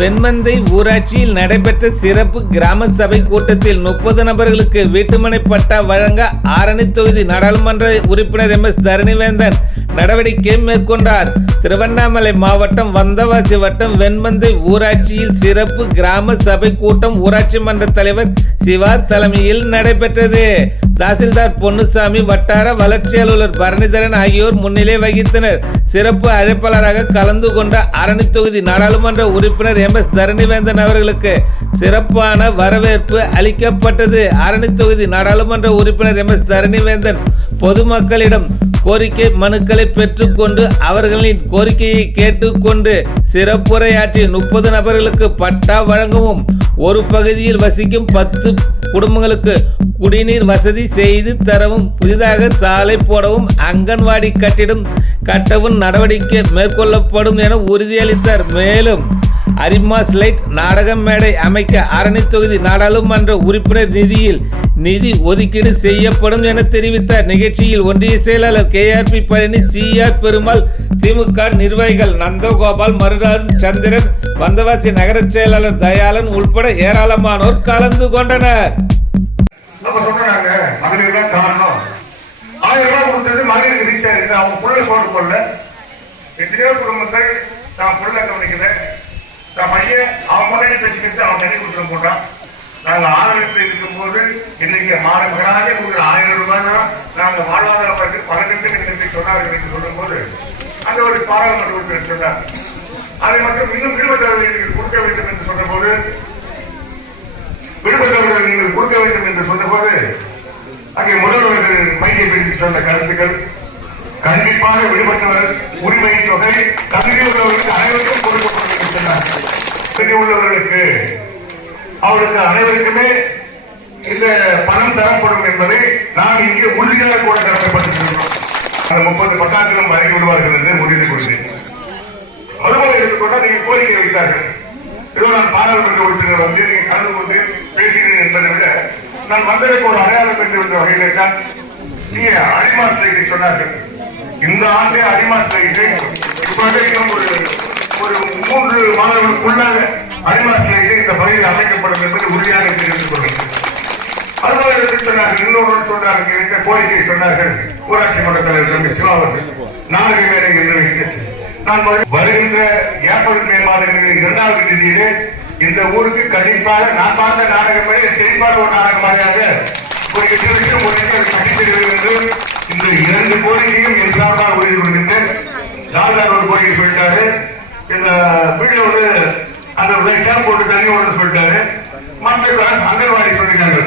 வெண்மந்தை ஊராட்சியில் நடைபெற்ற சிறப்பு கிராம சபை கூட்டத்தில் முப்பது நபர்களுக்கு வீட்டுமனை பட்டா வழங்க ஆரணி தொகுதி நாடாளுமன்ற உறுப்பினர் எம் எஸ் தரணிவேந்தன் நடவடிக்கை மேற்கொண்டார். திருவண்ணாமலை மாவட்டம் வந்தவாசி வட்டம் வெண்மந்தை ஊராட்சியில் சிறப்பு கிராம சபை கூட்டம் ஊராட்சி மன்ற தலைவர் சிவா தலைமையில் நடைபெற்றது. தாசில்தார் பொன்னுசாமி வட்டார வளர்ச்சி அலுவலர் பரணிதரன் ஆகியோர் முன்னிலை வகித்தனர். சிறப்பு அழைப்பாளராக கலந்து கொண்ட அரணி தொகுதி நாடாளுமன்ற உறுப்பினர் எம் எஸ் தரணிவேந்தன் அவர்களுக்கு சிறப்பான வரவேற்பு அளிக்கப்பட்டது. அரணி தொகுதி நாடாளுமன்ற உறுப்பினர் எம் எஸ் தரணிவேந்தன் பொதுமக்களிடம் கோரிக்கை மனுக்களை பெற்றுக்கொண்டு அவர்களின் கோரிக்கையை கேட்டுக்கொண்டு சிறப்புரையாற்றி முப்பது நபர்களுக்கு பட்டா வழங்கவும் ஒரு பகுதியில் வசிக்கும் பத்து குடும்பங்களுக்கு குடிநீர் வசதி செய்து தரவும் புதிதாக சாலை போடவும் அங்கன்வாடி கட்டிடம் கட்டவும் நடவடிக்கை மேற்கொள்ளப்படும் என உறுதியளித்தார். மேலும் அரிமா ஸ்லைட் நாடக மேடை அமைக்க அரணி தொகுதி நாடாளுமன்ற உறுப்பினர் நிதியில் நிதி ஒதுக்கீடு செய்யப்படும் என தெரிவித்தார். நிகழ்ச்சியில் ஒன்றிய செயலாளர் K R P Palani C R Perumal DMK நிர்வாகிகள் நந்தகோபால் மருதாஸ் சந்திரன் வந்தவாசி நகர செயலாளர் தயாளன் உள்பட ஏராளமானோர் கலந்து கொண்டனர். நம்ம எத்தனையோ குடும்பங்கள் நான் பிள்ளை கவனிக்கல. நான் பையன் அவன் முன்னாடி பேசிக்கிட்டு அவன் தண்ணி கொடுத்துட்டு போட்டான். நாங்க ஆரம்பத்தில் இருக்கும்போது இன்னைக்கு மாற மகனாக உங்களுக்கு ஆயிரம் ரூபாய் தான் நாங்க வாழ்வாதார பலனுக்கு என்று சொன்னார்கள் என்று சொல்லும்போது அந்த ஒரு பாராளுமன்ற உறுப்பினர் சொன்னார். அதை மட்டும் இன்னும் விடுபட்டவர்களுக்கு கொடுக்க வேண்டும் என்று சொன்னபோது விடுபட்டவர்கள் நீங்கள் கொடுக்க வேண்டும் என்று சொன்னபோது அங்கே முதல்வர்கள் மையை பிடித்து சொன்ன கருத்துக்கள் கண்டிப்பாக விடுபட்டவர் உரிமை தொகை தகுதி உள்ளவர்களுக்கு அனைவருக்கும் கொடுக்கப்படும் என்று சொன்னார். தகுதி உள்ளவர்களுக்கு அவருக்கு அனைவருக்குமே இந்த பணம் தரப்படும் என்பதை நான் இங்கே உறுதியாக கூட தரப்பட்டிருக்கிறோம் அந்த முப்பது பட்டாக்களும் வழங்கி விடுவார்கள் என்று உறுதி கொள்கிறேன் மறுமுறை எடுத்துக்கொண்டால் நீங்க கோரிக்கை வைத்தார்கள். ஏதோ நான் பாராளுமன்ற உறுப்பினர் வந்து நீங்க கலந்து கொண்டு பேசுகிறேன் என்பதை விட நான் வந்ததற்கு ஒரு அடையாளம் என்று என்ற வகையிலே தான் நீங்க அரிமாஸ் லைட்டை சொன்னார்கள். இந்த ஆண்டே அரிமாஸ் லைட்டு இப்போதே இன்னும் ஒரு ஒரு மூன்று மாதங்களுக்குள்ளாக அரிமாஸ் பகுதியில் அமைக்கப்படும் என்பது உறுதியாக தெரிந்து கொள்கிறேன். அலுவலகத்தில் சொன்னார்கள் இன்னொரு சொன்னார்கள் இருக்க கோரிக்கை சொன்னார்கள். ஊராட்சி மன்ற தலைவர் தம்பி சிவா அவர்கள். நாடக மேடை என்று நான் வருகின்ற ஏப்ரல் மே மாதங்களில் இரண்டாவது தேதியிலே இந்த ஊருக்கு கண்டிப்பாக நான் பார்த்த நாடக மேடை செழிப்பான ஒரு நாடக மாதிரியாக ஒரு எட்டு லட்சம் ஒரு லட்சம் கட்டித்தருகிறது என்று இந்த இரண்டு கோரிக்கையும் என் சார்பாக உறுதி கொள்கின்றேன் லால்தார் ஒரு கோரிக்கை சொல்லிட்டாரு. இந்த வீட்டுல வந்து போட்டு தண்ணி ஓடுன்னு சொல்லிட்டாரு மற்ற அங்கன்வாடி சொல்லிட்டாங்க